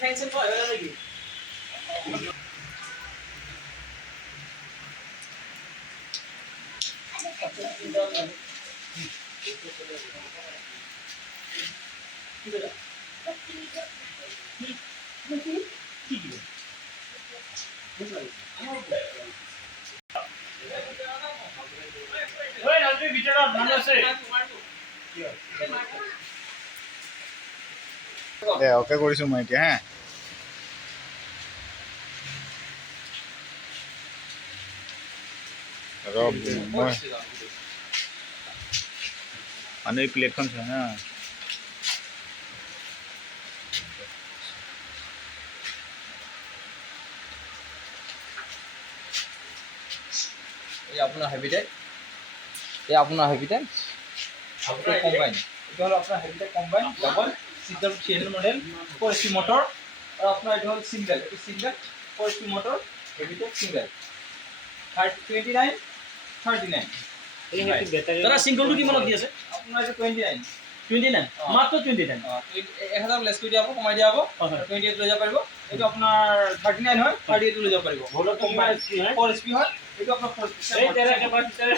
ফেনসেন কয় হলা লাগি ওই ৰাজু ভিতৰে ভালো আছে দে ওকে কৰিছো মই এতিয়া হ্যাঁ ৰব মই মানে প্লেটখন আছে হ্যাঁ ये अपना हैबिटेट आपका कॉम्बाइन ये हलो अपना habitat combine double seater channel model 4 speed motor और अपना ये hello single 4 speed motor habitat single 29 39 এই হেতু ব্যাটারি তারা সিঙ্গল কি মানত দি আছে अपना ये 29 29 মাত্র 29 1000 লেস কৰি দিব কমাই দিয়া হ'ব 28 লৈ যাব পাৰিব এইটো আপোনাৰ 39 হয় 38 লৈ যাব পাৰিব বলো তো কম্বাইন 4 স্পীড হয় এইটো আপোনাৰ 4 এই তেৰা কে পাস তেৰা